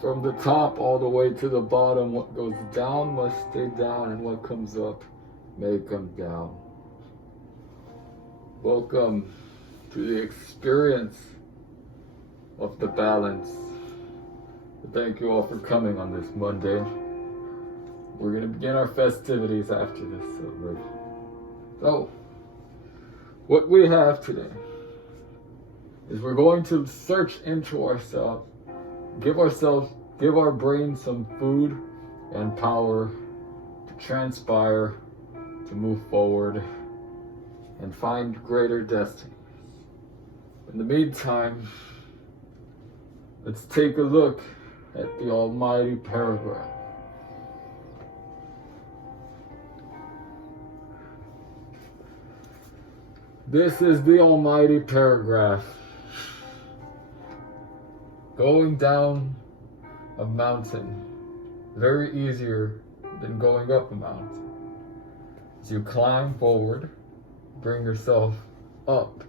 From the top all the way to the bottom, what goes down must stay down, and what comes up may come down. Welcome to the experience of the balance. Thank you all for coming on this Monday. We're going to begin our festivities after this celebration. So, what we have today is we're going to search into ourselves, give our brains some food and power to transpire, to move forward, and find greater destiny. In the meantime, let's take a look at the almighty paragraph. This is the almighty paragraph. Going down a mountain, very easier than going up a mountain. As you climb forward, bring yourself up.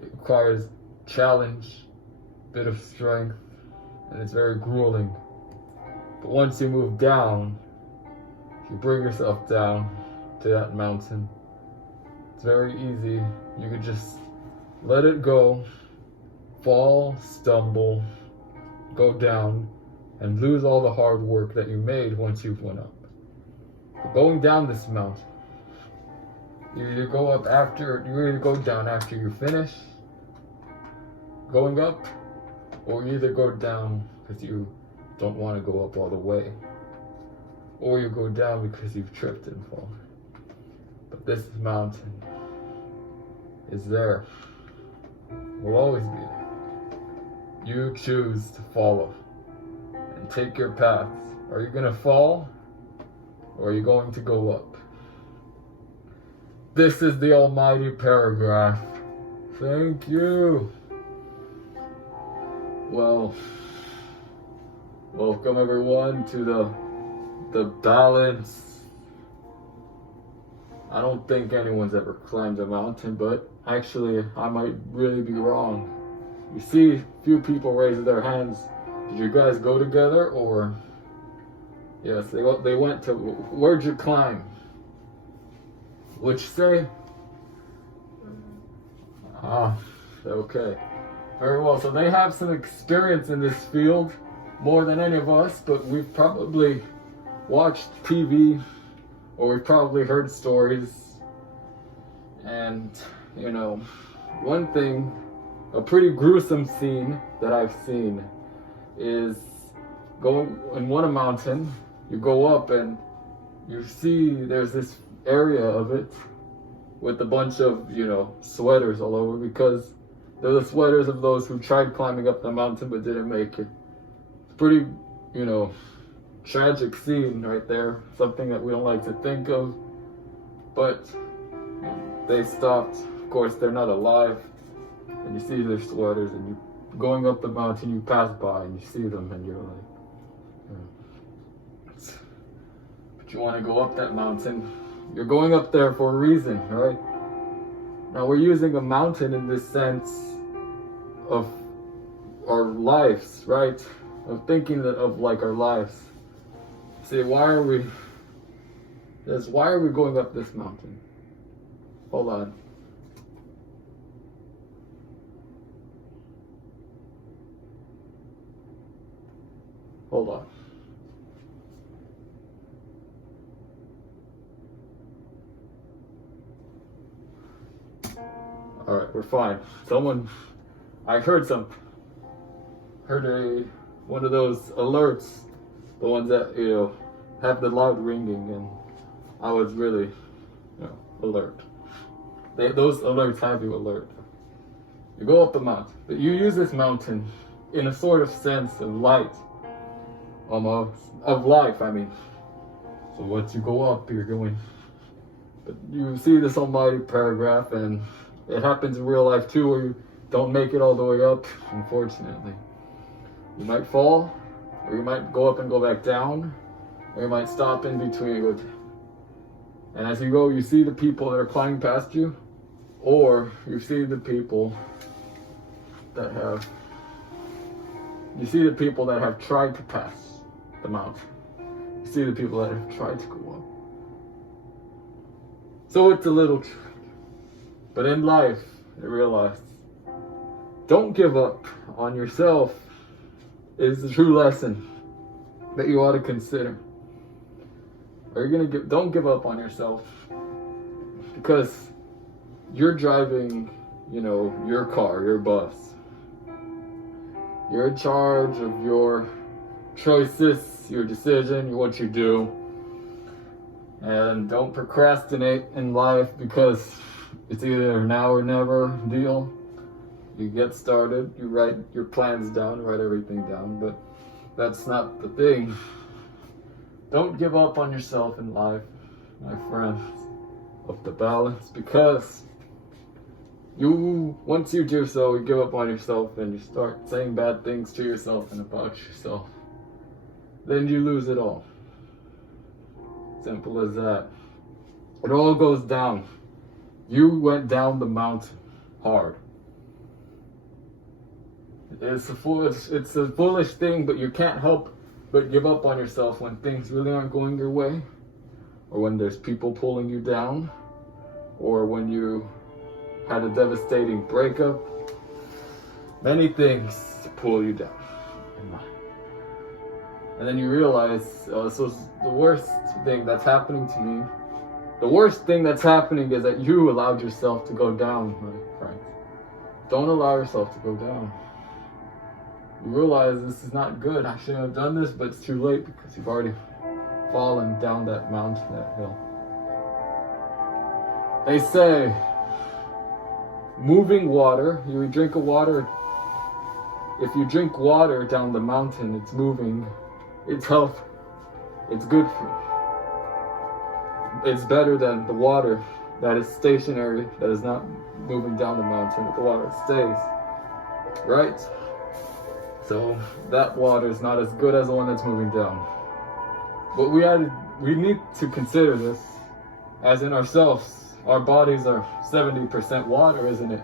It requires challenge, bit of strength, and it's very grueling. But once you move down, if you bring yourself down to that mountain, it's very easy. You could just let it go, fall, stumble, go down, and lose all the hard work that you made once you went up. But going down this mountain, you either go down after you finish going up, or you either go down because you don't want to go up all the way, or you go down because you've tripped and fallen. But this mountain is there, will always be there. You choose to follow and take your path. Are you going to fall, or are you going to go up? This is the almighty paragraph. Thank you. Well, welcome everyone to the balance. I don't think anyone's ever climbed a mountain, but actually I might really be wrong. You see few people raise their hands. Did you guys go together, or? Yes, they went to, where'd you climb? Which say? Okay. Very well, so they have some experience in this field, more than any of us, but we've probably watched TV, or we've probably heard stories. And, one thing, a pretty gruesome scene that I've seen is going in one mountain, you go up and you see there's this area of it with a bunch of, sweaters all over, because they're the sweaters of those who tried climbing up the mountain but didn't make it. It's pretty, tragic scene right there. Something that we don't like to think of. But they stopped. Of course, they're not alive. And you see their sweaters, and you going up the mountain, you pass by and you see them, and you're like, but you want to go up that mountain. You're going up there for a reason, right? Now we're using a mountain in this sense of our lives, right? Of thinking of like our lives. See, why are we going up this mountain? Hold on. Hold on. All right, we're fine. I heard one of those alerts, the ones that, have the loud ringing, and I was really, alert. Those alerts have you alert. You go up the mountain, but you use this mountain in a sort of sense of light, of life, I mean. So once you go up, you're going, but you see this almighty paragraph, and it happens in real life too, where you don't make it all the way up, unfortunately. You might fall, or you might go up and go back down, or you might stop in between and go And as you go, you see the people that are climbing past you, or you see the people that have tried to pass the mountain. You see the people that have tried to go up. So it's a little trick. But in life, I realized, don't give up on yourself is the true lesson that you ought to consider. Don't give up on yourself, because you're driving, your car, your bus. You're in charge of your choices, your decision, what you do. And don't procrastinate in life, because it's either now or never deal. You get started, you write your plans down, write everything down, but that's not the thing. Don't give up on yourself in life, my friends, of the balance, because once you do so, you give up on yourself and you start saying bad things to yourself and about yourself. Then you lose it all. Simple as that. It all goes down. You went down the mountain hard. It's a foolish thing, but you can't help but give up on yourself when things really aren't going your way, or when there's people pulling you down, or when you had a devastating breakup. Many things to pull you down. And then you realize, this was the worst thing that's happening to me. The worst thing that's happening is that you allowed yourself to go down, my friends. Don't allow yourself to go down. You realize this is not good. I shouldn't have done this, but it's too late because you've already fallen down that mountain, that hill. They say, moving water, if you drink water down the mountain, it's moving, it's healthy, it's good for you. It's better than the water that is stationary, that is not moving down the mountain, but the water that stays, right? So that water is not as good as the one that's moving down. But we need to consider this as in ourselves. Our bodies are 70% water, isn't it?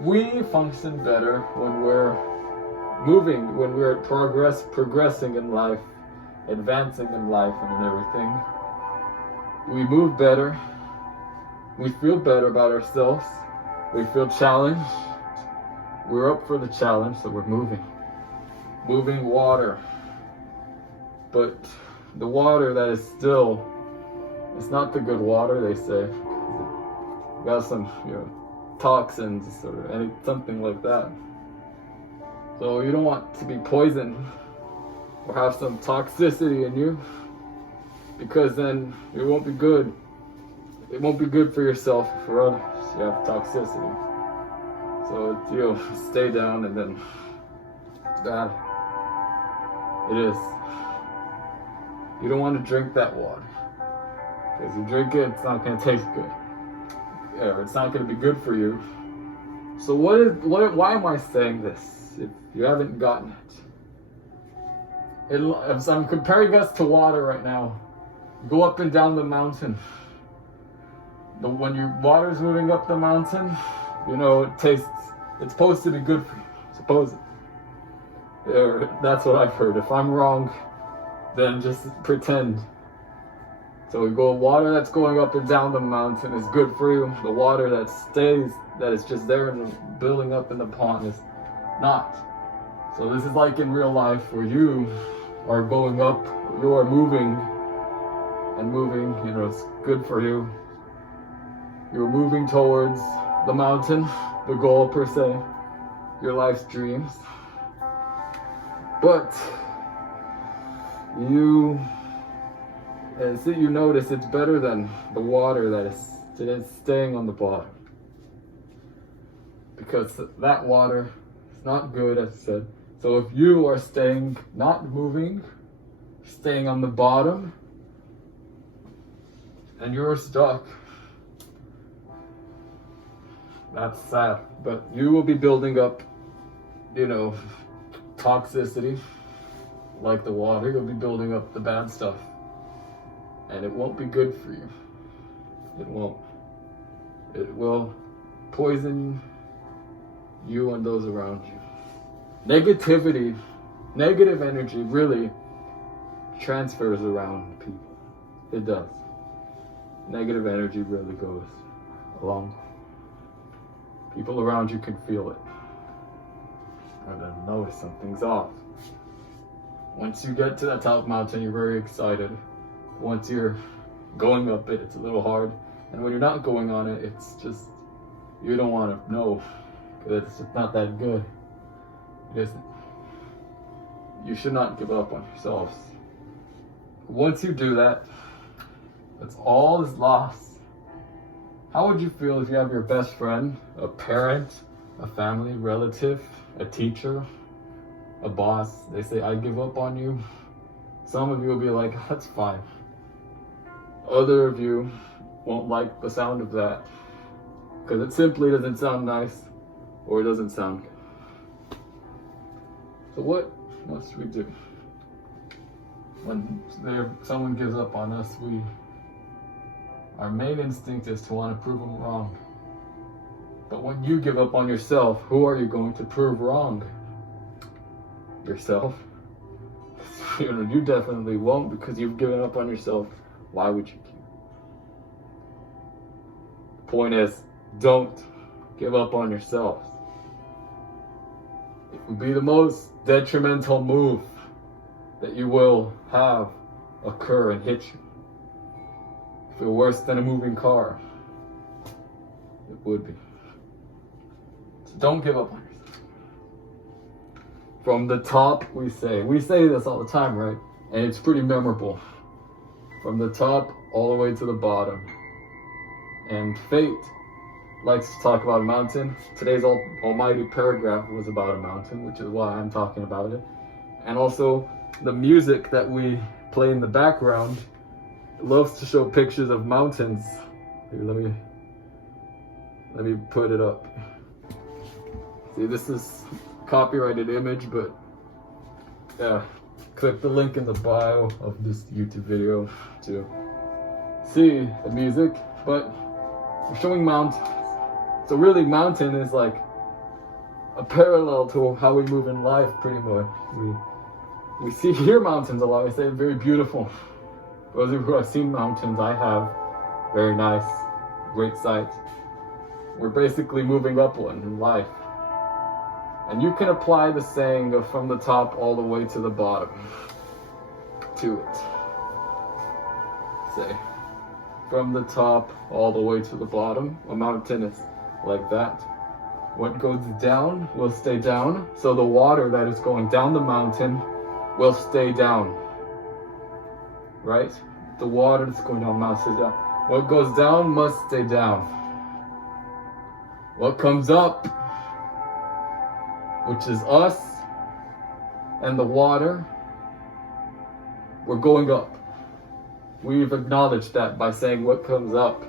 We function better when we're moving, when we're progressing in life, advancing in life and everything. We move better. We feel better about ourselves. We feel challenged. We're up for the challenge, so we're moving. Moving water. But the water that is still, it's not the good water, they say. It got some, toxins or something like that. So you don't want to be poisoned or have some toxicity in you, because then it won't be good. It won't be good for yourself, for others. You have toxicity. So stay down, and then it's bad. It is. You don't want to drink that water, because you drink it, it's not going to taste good. Or it's not going to be good for you. So why am I saying this if you haven't gotten it? If I'm comparing us to water right now, go up and down the mountain. When your water's moving up the mountain, it's supposed to be good for you, supposedly. That's what I've heard. If I'm wrong, then just pretend. So we go, water that's going up and down the mountain is good for you. The water that stays, that is just there and building up in the pond, is not. So this is like in real life, where you are going up, you are moving, and moving, it's good for you. You're moving towards the mountain, the goal per se, your life's dreams. But you notice it's better than the water that is staying on the bottom. Because that water is not good, as I said. So if you are not moving, staying on the bottom, and you're stuck, that's sad. But you will be building up, toxicity, like the water. You'll be building up the bad stuff, and it won't be good for you. It won't. It will poison you and those around you. Negativity, negative energy really transfers around people. It does. Negative energy really goes along. People around you can feel it. And then notice something's off. Once you get to that top mountain, you're very excited. Once you're going up it, it's a little hard. And when you're not going on it, it's just, you don't want to know. Because it's just not that good. It isn't. You should not give up on yourselves. Once you do that, that's all is lost. How would you feel if you have your best friend, a parent, a family, relative, a teacher, a boss, they say, I give up on you? Some of you will be like, that's fine. Other of you won't like the sound of that because it simply doesn't sound nice or it doesn't sound good. So what must we do? When someone gives up on us, our main instinct is to want to prove them wrong. But when you give up on yourself, who are you going to prove wrong? Yourself. You definitely won't, because you've given up on yourself. Why would you keep? The point is, don't give up on yourselves. It would be the most detrimental move that you will have occur and hit you. Feel worse than a moving car. It would be. So don't give up on yourself. From the top, we say this all the time, right? And it's pretty memorable. From the top all the way to the bottom. And fate likes to talk about a mountain. Today's almighty paragraph was about a mountain, which is why I'm talking about it. And also, the music that we play in the background loves to show pictures of mountains. Here, let me put it up. See, this is copyrighted image, but yeah, click the link in the bio of this YouTube video to see the music. But we're showing mountains. So really, mountain is like a parallel to how we move in life, pretty much. We hear mountains a lot. I say they're very beautiful. Those of you who have seen mountains, I have. Very nice, great sight. We're basically moving up one in life. And you can apply the saying of from the top all the way to the bottom to it. Say, from the top all the way to the bottom. A mountain is like that. What goes down will stay down. So the water that is going down the mountain will stay down. Right? The water that's going down must stay down. What goes down must stay down. What comes up, which is us and the water, we're going up. We've acknowledged that by saying what comes up.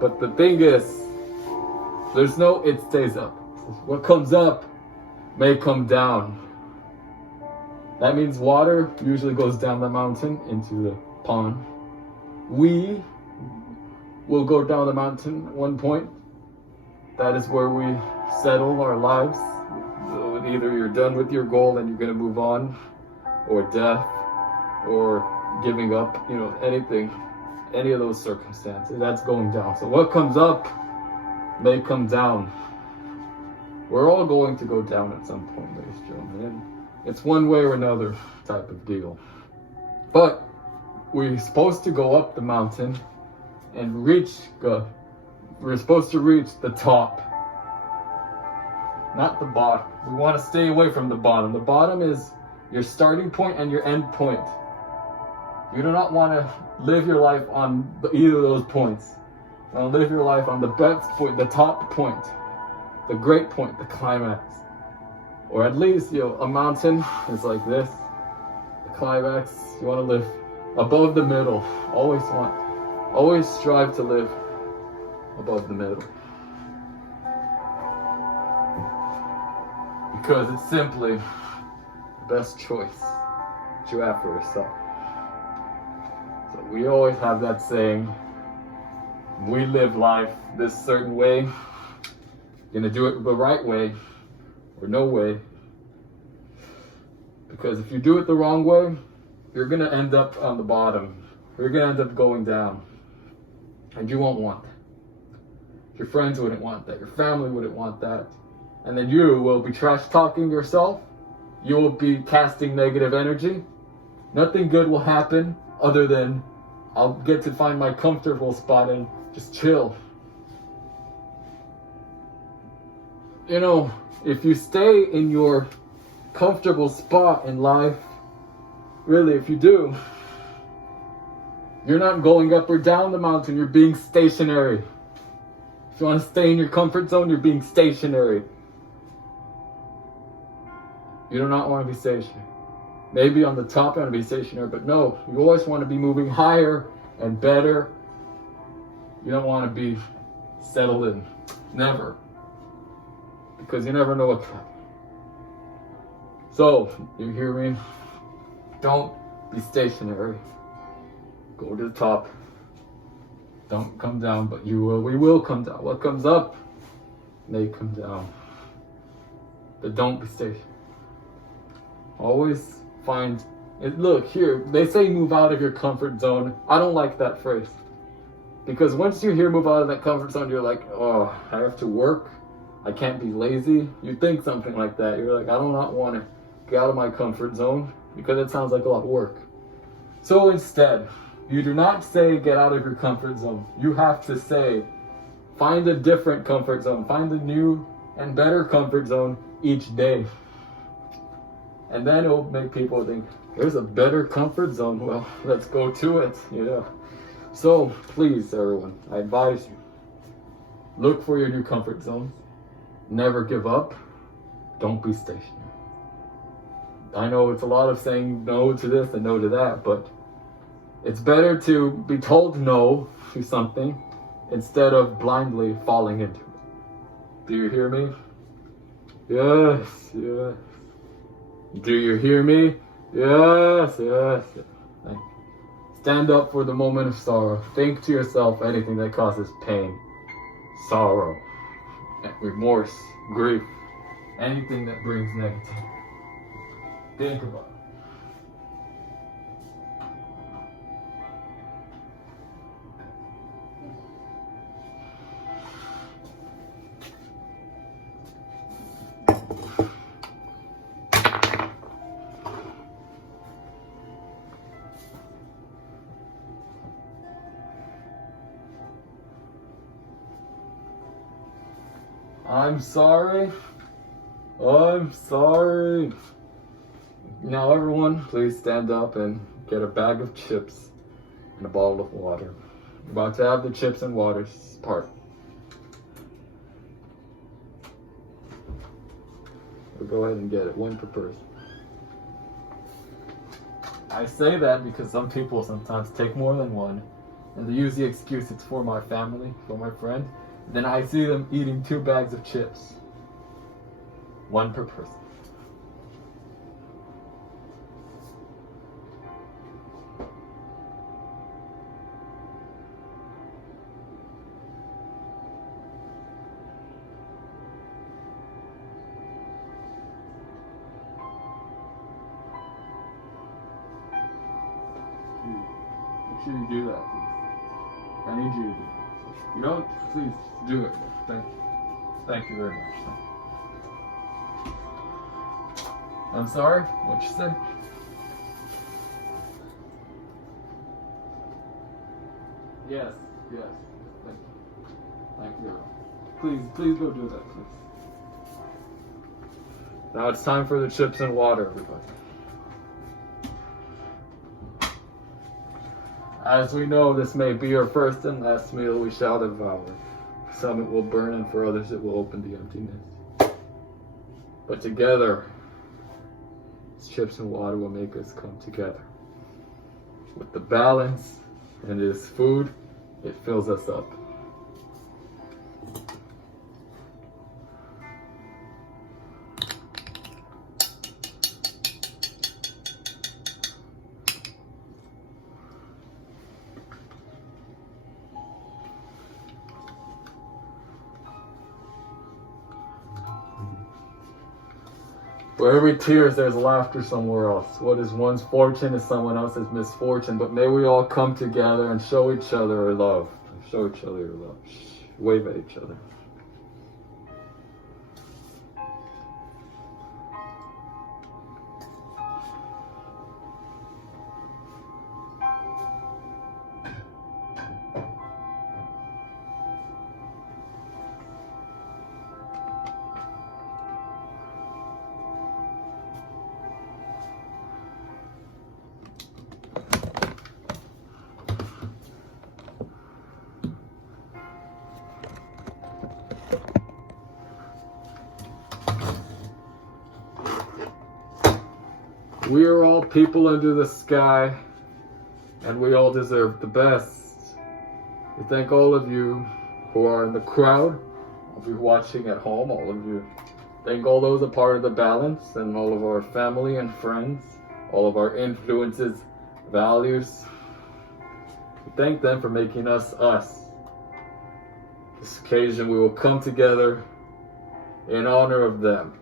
But the thing is, there's no it stays up. What comes up may come down. That means water usually goes down the mountain into the pond. We will go down the mountain at one point. That is where we settle our lives. So either you're done with your goal and you're going to move on, or death, or giving up, anything, any of those circumstances, that's going down. So what comes up may come down. We're all going to go down at some point, ladies and gentlemen. It's one way or another type of deal. But we're supposed to go up the mountain and we're supposed to reach the top, not the bottom. We want to stay away from the bottom. The bottom is your starting point and your end point. You do not want to live your life on either of those points. You want to live your life on the best point, the top point, the great point, the climax. Or at least, a mountain is like this. The climax, you want to live above the middle. Always strive to live above the middle. Because it's simply the best choice that you have for yourself. So we always have that saying, We live life this certain way. You're gonna do it the right way or no way. Because if you do it the wrong way, you're gonna end up on the bottom. You're gonna end up going down. And you won't want that. Your friends wouldn't want that. Your family wouldn't want that. And then you will be trash talking yourself. You will be casting negative energy. Nothing good will happen other than I'll get to find my comfortable spot and just chill. You know, if you stay in your comfortable spot in life, really, if you do, you're not going up or down the mountain, you're being stationary. If you want to stay in your comfort zone, you're being stationary. You do not want to be stationary. Maybe on the top you want to be stationary, but no, you always want to be moving higher and better. You don't want to be settled in. Never. Because you never know what's happening. So, you hear me? Don't be stationary. Go to the top. Don't come down, but we will come down. What comes up may come down. But don't be stationary. Always find it. Look, here, they say move out of your comfort zone. I don't like that phrase. Because once you hear move out of that comfort zone, you're like, oh, I have to work. I can't be lazy. You think something like that. You're like, I do not want to get out of my comfort zone because it sounds like a lot of work. So instead, you do not say get out of your comfort zone. You have to say find a different comfort zone. Find a new and better comfort zone each day. And then it'll make people think, there's a better comfort zone. Well, let's go to it, you know. So please, everyone, I advise you, look for your new comfort zones. Never give up. Don't be stationary. I know it's a lot of saying no to this and no to that, but it's better to be told no to something instead of blindly falling into it. Do you hear me? Yes, yes. Do you hear me? Yes, yes, yes. Thank you. Stand up for the moment of sorrow. Think to yourself anything that causes pain, sorrow, remorse, grief, anything that brings negativity. Think about it. I'm sorry. I'm sorry. Now everyone, please stand up and get a bag of chips and a bottle of water. We're about to have the chips and water part. We'll go ahead and get it, one per person. I say that because some people sometimes take more than one, and they use the excuse it's for my family, for my friend. Then I see them eating 2 bags of chips. One per person. Make sure you do that, please. I need you to do it. You don't? Please do it. Thank you. Thank you very much. I'm sorry? What you say? Yes, yes. Thank you. Thank you. Please go do that, please. Now it's time for the chips and water, everybody. As we know, this may be our first and last meal we shall devour. For some it will burn, and for others it will open the emptiness. But together, these chips and water will make us come together. With the balance and this food, it fills us up. For every tears, there's laughter somewhere else. What is one's fortune is someone else's misfortune. But may we all come together and show each other our love. Show each other your love. Wave at each other. We are all people under the sky, and we all deserve the best. We thank all of you who are in the crowd, all of you watching at home, all of you. Thank all those a part of the balance, and all of our family and friends, all of our influences, values. We thank them for making us us. This occasion we will come together in honor of them.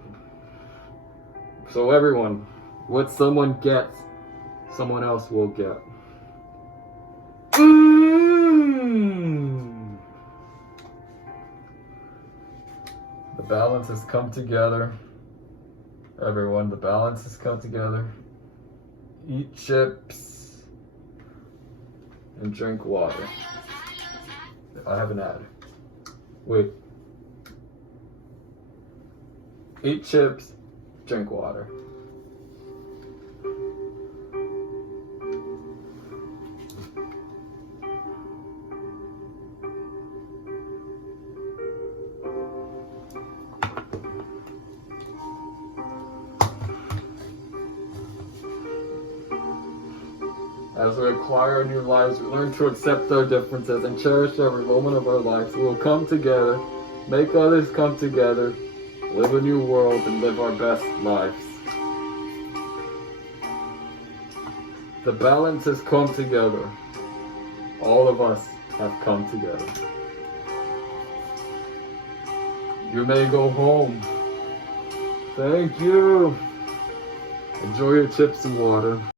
So everyone, what someone gets, someone else will get. The balance has come together. Everyone, the balance has come together. Eat chips and drink water. I have an ad. Wait. Eat chips, drink water. As we acquire new lives, we learn to accept our differences and cherish every moment of our lives. We will come together, make others come together, live a new world, and live our best lives. The balance has come together. All of us have come together. You may go home. Thank you. Enjoy your chips and water.